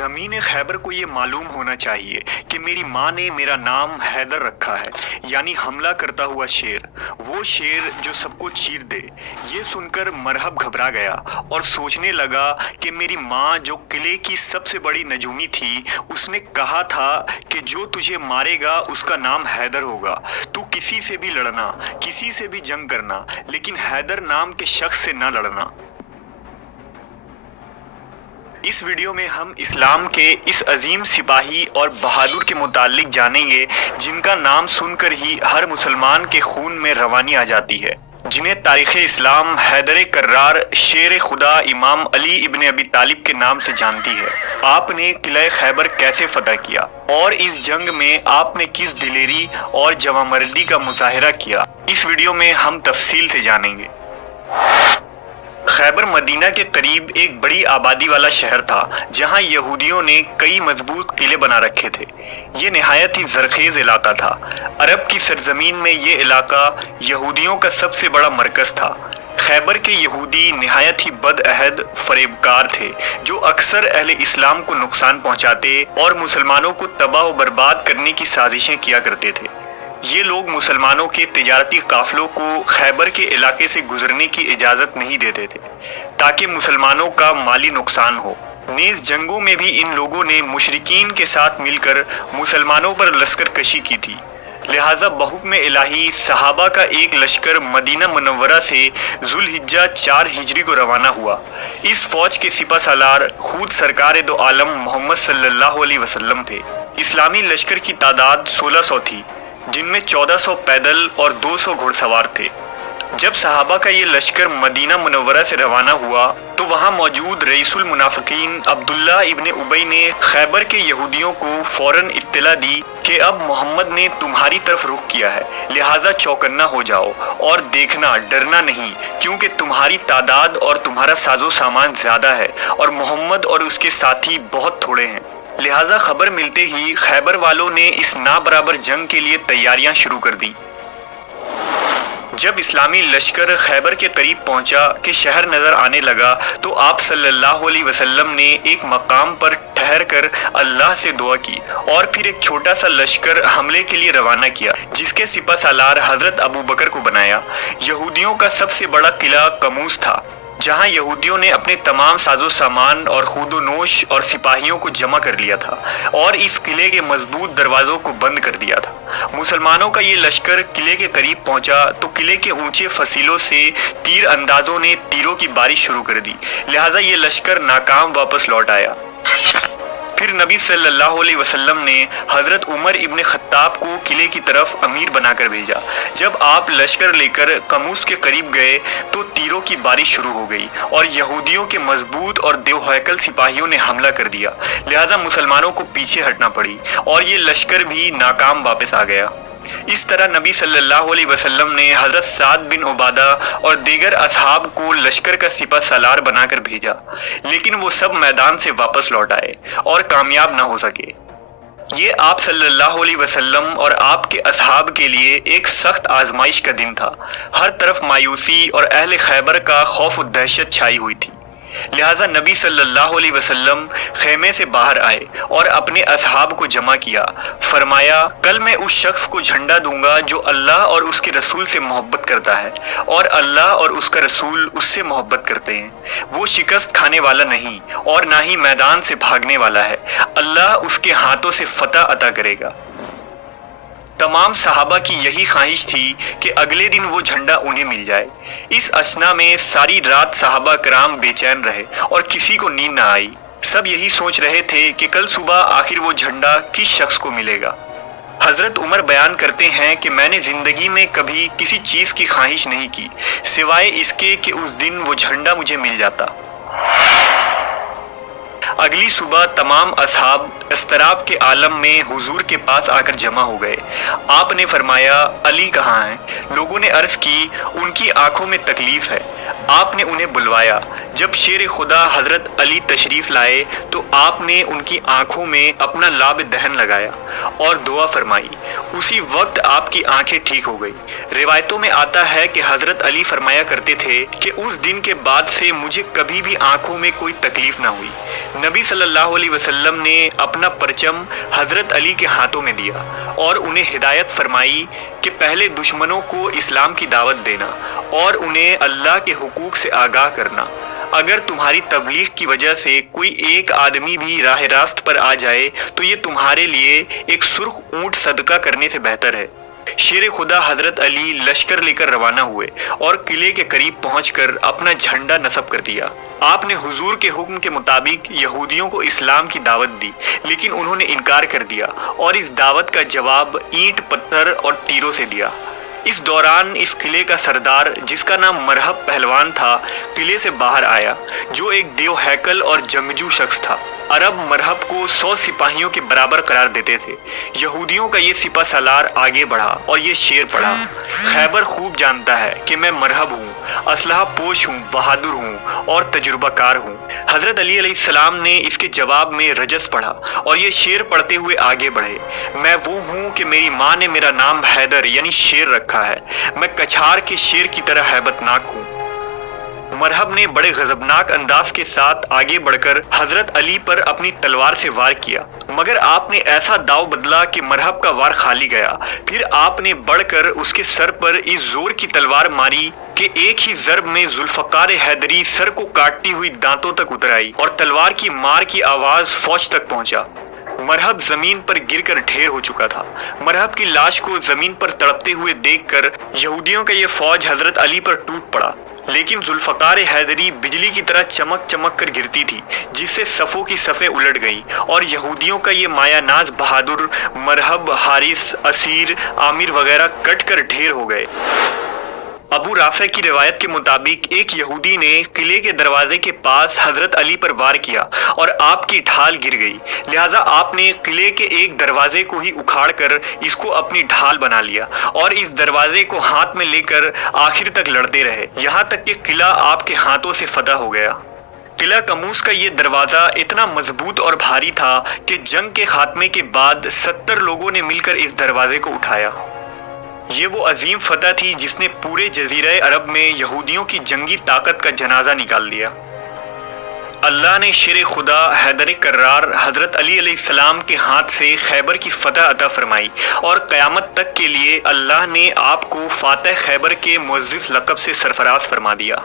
ज़मीन खैबर को ये मालूम होना चाहिए कि मेरी माँ ने मेरा नाम हैदर रखा है, यानी हमला करता हुआ शेर, वो शेर जो सबको चीर दे। ये सुनकर मरहब घबरा गया और सोचने लगा कि मेरी माँ जो किले की सबसे बड़ी नजूमी थी, उसने कहा था कि जो तुझे मारेगा उसका नाम हैदर होगा। तू किसी से भी लड़ना, किसी से भी जंग करना, लेकिन हैदर नाम के शख्स से न लड़ना। इस वीडियो में हम इस्लाम के इस अजीम सिपाही और बहादुर के मुतालिक जानेंगे जिनका नाम सुनकर ही हर मुसलमान के खून में रवानी आ जाती है, जिन्हें तारीख़ इस्लाम हैदर कर्रार शेर खुदा इमाम अली इब्न अबी तालिब के नाम से जानती है। आपने किला खैबर कैसे फतह किया और इस जंग में आपने किस दिलेरी और जवामर्दी का मुजाहिरा किया, इस वीडियो में हम तफसील से जानेंगे। खैबर मदीना के करीब एक बड़ी आबादी वाला शहर था जहां यहूदियों ने कई मजबूत किले बना रखे थे। ये नहायत ही जरखेज इलाका था। अरब की सरजमीन में ये इलाका यहूदियों का सबसे बड़ा मरकज था। खैबर के यहूदी नहायत ही बदअहद फरेबकार थे, जो अक्सर अहले इस्लाम को नुकसान पहुंचाते और मुसलमानों को तबाह व बर्बाद करने की साजिशें किया करते थे। ये लोग मुसलमानों के तिजारती काफिलों को खैबर के इलाके से गुजरने की इजाज़त नहीं देते थे ताकि मुसलमानों का माली नुकसान हो। नेज़ जंगों में भी इन लोगों ने मुशरिकीन के साथ मिलकर मुसलमानों पर लश्कर कशी की थी। लिहाजा बहुक्म इलाही सहाबा का एक लश्कर मदीना मुनव्वरा से जुल्हिज्जा 4 हिजरी को रवाना हुआ। इस फौज के सिपा सालार खुद सरकार दो आलम मोहम्मद सल्लल्लाहु अलैहि वसल्लम थे। इस्लामी लश्कर की तादाद 1600 थी, जिनमें 1400 पैदल और 200 घुड़सवार थे। जब सहाबा का ये लश्कर मदीना मुनव्वरा से रवाना हुआ तो वहाँ मौजूद रईसुल मुनाफिकीन अब्दुल्ला इब्न उबई ने खैबर के यहूदियों को फौरन इत्तला दी कि अब मोहम्मद ने तुम्हारी तरफ रुख किया है, लिहाजा चौकन्ना हो जाओ और देखना, डरना नहीं, क्योंकि तुम्हारी तादाद और तुम्हारा साजो सामान ज़्यादा है और मोहम्मद और उसके साथी बहुत थोड़े हैं। लिहाजा खबर मिलते ही खैबर वालों ने इस नाबराबर जंग के लिए तैयारियां शुरू कर दी। जब इस्लामी लश्कर खैबर के करीब पहुंचा कि शहर नजर आने लगा तो आप सल्लल्लाहु अलैहि वसल्लम ने एक मकाम पर ठहर कर अल्लाह से दुआ की और फिर एक छोटा सा लश्कर हमले के लिए रवाना किया, जिसके सिपा सालार हजरत अबू बकर को बनाया। यहूदियों का सबसे बड़ा किला कमूस था, जहां यहूदियों ने अपने तमाम साजो सामान और खुदोनोश और सिपाहियों को जमा कर लिया था और इस किले के मजबूत दरवाज़ों को बंद कर दिया था। मुसलमानों का ये लश्कर किले के करीब पहुंचा तो किले के ऊंचे फसीलों से तीर अंदाजों ने तीरों की बारिश शुरू कर दी। लिहाजा ये लश्कर नाकाम वापस लौट आया। फिर नबी सल्लल्लाहु अलैहि वसल्लम ने हज़रत उमर इब्न खत्ताब को किले की तरफ अमीर बनाकर भेजा। जब आप लश्कर लेकर कमूस के करीब गए तो तीरों की बारिश शुरू हो गई और यहूदियों के मजबूत और देवहैकल सिपाहियों ने हमला कर दिया। लिहाजा मुसलमानों को पीछे हटना पड़ी और ये लश्कर भी नाकाम वापस आ गया। इस तरह नबी सल्लल्लाहु अलैहि वसल्लम ने हज़रत साद बिन उबादा और दीगर असहाब को लश्कर का सिपा सालार बनाकर भेजा, लेकिन वो सब मैदान से वापस लौट आए और कामयाब ना हो सके। ये आप सल्लल्लाहु अलैहि वसल्लम और आपके असहाब के लिए एक सख्त आजमाइश का दिन था। हर तरफ मायूसी और अहले खैबर का खौफ और दहशत छाई हुई थी। लिहाजा नबी सल्लल्लाहु अलैहि वसल्लम खेमे से बाहर आए और अपने असहाब को जमा किया। फरमाया, कल मैं उस शख्स को झंडा दूंगा जो अल्लाह और उसके रसूल से मोहब्बत करता है और अल्लाह और उसका रसूल उससे मोहब्बत करते हैं। वो शिकस्त खाने वाला नहीं और ना ही मैदान से भागने वाला है। अल्लाह उसके हाथों से फतह अता करेगा। तमाम सहाबा की यही ख्वाहिश थी कि अगले दिन वो झंडा उन्हें मिल जाए। इस असना में सारी रात सहाबा कराम बेचैन रहे और किसी को नींद न आई। सब यही सोच रहे थे कि कल सुबह आखिर वो झंडा किस शख्स को मिलेगा। हज़रत उमर बयान करते हैं कि मैंने ज़िंदगी में कभी किसी चीज़ की ख्वाहिश नहीं की सिवाय इसके कि उस दिन वो झंडा मुझे मिल जाता। अगली सुबह तमाम असहाब इस्तराब के आलम में हुजूर के पास आकर जमा हो गए। आपने फरमाया, अली कहाँ हैं? लोगों ने अर्ज़ की, उनकी आंखों में तकलीफ़ है। आपने उन्हें बुलवाया। जब शेर खुदा हज़रत अली तशरीफ़ लाए तो आपने उनकी आंखों में अपना लाब दहन लगाया और दुआ फरमाई। उसी वक्त आपकी आंखें ठीक हो गई। रिवायतों में आता है कि हज़रत अली फरमाया करते थे कि उस दिन के बाद से मुझे कभी भी आंखों में कोई तकलीफ़ ना हुई। نبی صلی اللہ علیہ وسلم نے اپنا پرچم حضرت علی کے ہاتھوں میں دیا اور انہیں ہدایت فرمائی کہ پہلے دشمنوں کو اسلام کی دعوت دینا اور انہیں اللہ کے حقوق سے آگاہ کرنا۔ اگر تمہاری تبلیغ کی وجہ سے کوئی ایک آدمی بھی راہ راست پر آ جائے تو یہ تمہارے لیے ایک سرخ اونٹ صدقہ کرنے سے بہتر ہے۔ شیر خدا حضرت علی لشکر لے کر روانہ ہوئے اور قلعے کے قریب پہنچ کر اپنا جھنڈا نصب کر دیا۔ آپ نے حضور کے حکم کے مطابق یہودیوں کو اسلام کی دعوت دی، لیکن انہوں نے انکار کر دیا اور اس دعوت کا جواب اینٹ پتھر اور تیروں سے دیا۔ اس دوران اس قلعے کا سردار، جس کا نام مرہب پہلوان تھا، قلعے سے باہر آیا، جو ایک دیو ہیکل اور جنگجو شخص تھا۔ عرب مرہب کو 100 سپاہیوں کے برابر قرار دیتے تھے۔ یہودیوں کا یہ سپہ سالار آگے بڑھا اور یہ شعر پڑھا: خیبر خوب جانتا ہے کہ میں مرہب ہوں، اسلحہ پوش ہوں، بہادر ہوں اور تجربہ کار ہوں۔ حضرت علی علیہ السلام نے اس کے جواب میں رجس پڑھا اور یہ شعر پڑھتے ہوئے آگے بڑھے: میں وہ ہوں کہ میری ماں نے میرا نام حیدر یعنی شیر رکھا ہے، میں کچھار کے شیر کی طرح ہیبت ناک ہوں۔ مرہب نے بڑے غضبناک انداز کے ساتھ آگے بڑھ کر حضرت علی پر اپنی تلوار سے وار کیا، مگر آپ نے ایسا داؤ بدلا کہ مرہب کا وار خالی گیا۔ پھر آپ نے بڑھ کر اس کے سر پر اس زور کی تلوار ماری کہ ایک ہی ضرب میں ذوالفقار حیدری سر کو کاٹتی ہوئی دانتوں تک اتر آئی اور تلوار کی مار کی آواز فوج تک پہنچا۔ مرہب زمین پر گر کر ڈھیر ہو چکا تھا۔ مرہب کی لاش کو زمین پر تڑپتے ہوئے دیکھ کر یہودیوں کا یہ فوج حضرت علی پر ٹوٹ پڑا، لیکن ذوالفقار حیدری بجلی کی طرح چمک چمک کر گرتی تھی، جس سے صفوں کی صفیں الٹ گئیں اور یہودیوں کا یہ مایا ناز بہادر مرہب، حارث، اسیر، عامر وغیرہ کٹ کر ڈھیر ہو گئے۔ ابو رافع کی روایت کے مطابق ایک یہودی نے قلعے کے دروازے کے پاس حضرت علی پر وار کیا اور آپ کی ڈھال گر گئی، لہٰذا آپ نے قلعے کے ایک دروازے کو ہی اکھاڑ کر اس کو اپنی ڈھال بنا لیا اور اس دروازے کو ہاتھ میں لے کر آخر تک لڑتے رہے، یہاں تک کہ قلعہ آپ کے ہاتھوں سے فتح ہو گیا۔ قلعہ قموس کا یہ دروازہ اتنا مضبوط اور بھاری تھا کہ جنگ کے خاتمے کے بعد 70 لوگوں نے مل کر اس دروازے کو اٹھایا۔ یہ وہ عظیم فتح تھی جس نے پورے جزیرہ عرب میں یہودیوں کی جنگی طاقت کا جنازہ نکال دیا۔ اللہ نے شیر خدا حیدر کرار حضرت علی علیہ السلام کے ہاتھ سے خیبر کی فتح عطا فرمائی اور قیامت تک کے لیے اللہ نے آپ کو فاتح خیبر کے معزز لقب سے سرفراز فرما دیا۔